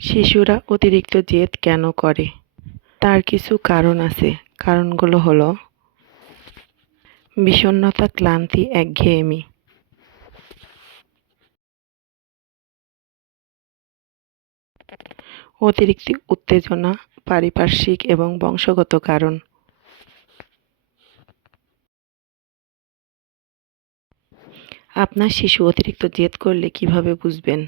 শিশুরা অতিরিক্ত জেদ কেন করে? তার কিছু কারণ আছে। কারণগুলো হলো বিষণ্ণতা, ক্লান্তি, একঘেয়েমি। অতিরিক্ত উত্তেজনা, পারিপার্শ্বিক এবং বংশগত কারণ। আপনার শিশু অতিরিক্ত জেদ করলে কিভাবে বুঝবেন?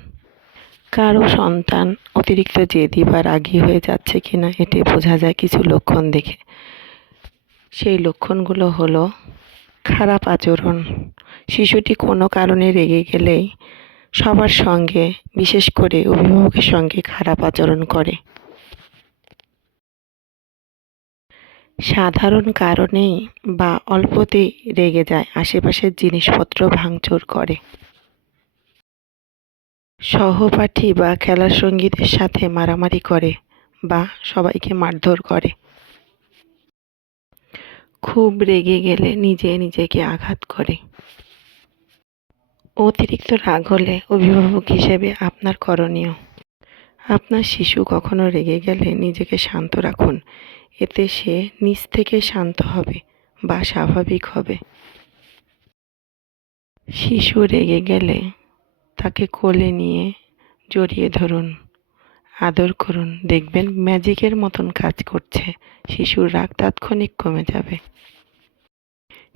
কারো সন্তান অতিরিক্ত জেদি বা রাগী হয়ে যাচ্ছে কিনা এটি বোঝা যায় কিছু লক্ষণ দেখে। সেই লক্ষণগুলো হলো খারাপ আচরণ। শিশুটি কোনো কারণে রেগে গেলেই সবার সঙ্গে, বিশেষ করে অভিভাবকের সঙ্গে খারাপ আচরণ করে। সাধারণ কারণেই বা অল্পতেই রেগে যায়, আশেপাশের জিনিসপত্র ভাঙচুর করে। সহপাঠী বা খেলার সঙ্গীদের সাথে মারামারি করে বা সবাইকে মারধর করে। খুব রেগে গেলে নিজেকে আঘাত করে। অতিরিক্ত রাগ হলে অভিভাবক হিসেবে আপনার করণীয়: আপনার শিশু কখনো রেগে গেলে নিজেকে শান্ত রাখুন। এতে সে নিজ থেকে শান্ত হবে বা স্বাভাবিক হবে। শিশু রেগে গেলে তাকে কোলে নিয়ে জড়িয়ে ধরুন, আদর করুন। দেখবেন ম্যাজিকের মতন কাজ করছে। শিশুর রাগ তাৎক্ষণিক কমে যাবে।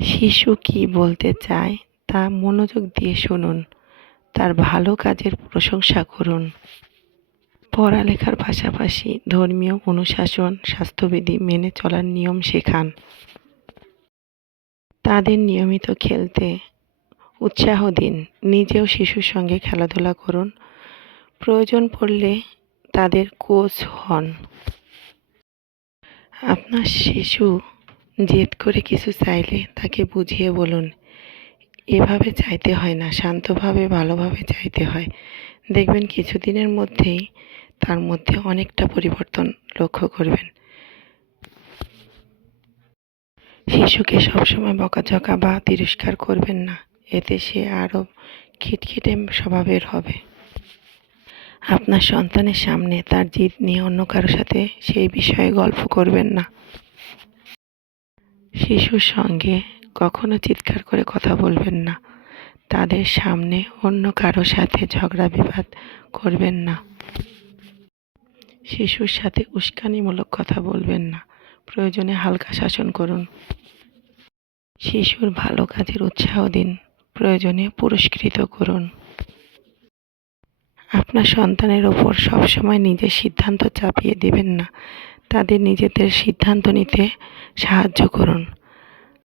শিশু কি বলতে চায় তা মনোযোগ দিয়ে শুনুন। তার ভালো কাজের প্রশংসা করুন। পড়ালেখার পাশাপাশি ধর্মীয় অনুশাসন, স্বাস্থ্যবিধি মেনে চলার নিয়ম শেখান। তাদের নিয়মিত খেলতে উৎসাহ দিন। নিজেও শিশুর সঙ্গে খেলাধুলা করুন। প্রয়োজন পড়লে তাদের কোচ হন। আপনার শিশু জেদ করে কিছু চাইলে তাকে বুঝিয়ে বলুন, এভাবে চাইতে হয় না, শান্তভাবে ভালোভাবে চাইতে হয়। দেখবেন কিছুদিনের মধ্যেই তার মধ্যে অনেকটা পরিবর্তন লক্ষ্য করবেন। শিশুকে সবসময় বকাঝকা বা তিরস্কার করবেন না। এতে সে আরও খিটখিটে স্বভাবের হবে। আপনার সন্তানের সামনে তার জিদ নিয়ে অন্য কারো সাথে সেই বিষয়ে গল্প করবেন না। শিশুর সঙ্গে কখনো চিৎকার করে কথা বলবেন না। তাদের সামনে অন্য কারো সাথে ঝগড়া বিবাদ করবেন না। শিশুর সাথে উস্কানিমূলক কথা বলবেন না। প্রয়োজনে হালকা শাসন করুন। শিশুর ভালো কাজের উৎসাহ দিন, প্রয়োজনে পুরস্কৃত করুন। আপনার সন্তানের ওপর সবসময় নিজের সিদ্ধান্ত চাপিয়ে দেবেন না। তাদের নিজেদের সিদ্ধান্ত নিতে সাহায্য করুন।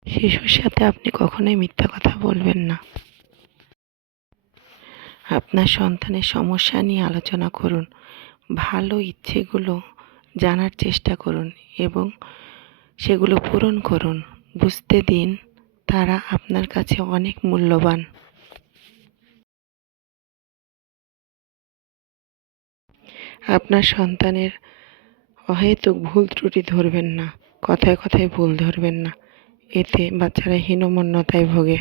শিশুর সাথে আপনি কখনোই মিথ্যা কথা বলবেন না। আপনার সন্তানের সমস্যা নিয়ে আলোচনা করুন। ভালো ইচ্ছেগুলো জানার চেষ্টা করুন এবং সেগুলো পূরণ করুন। বুঝতে দিন তারা আপনার কাছে অনেক মূল্যবান। আপনার সন্তানের অহেতুক ভুল ত্রুটি ধরবেন না। কথায় কথায় ভুল ধরবেন না। এতে বাচ্চারা হীনমন্যতায় ভোগে।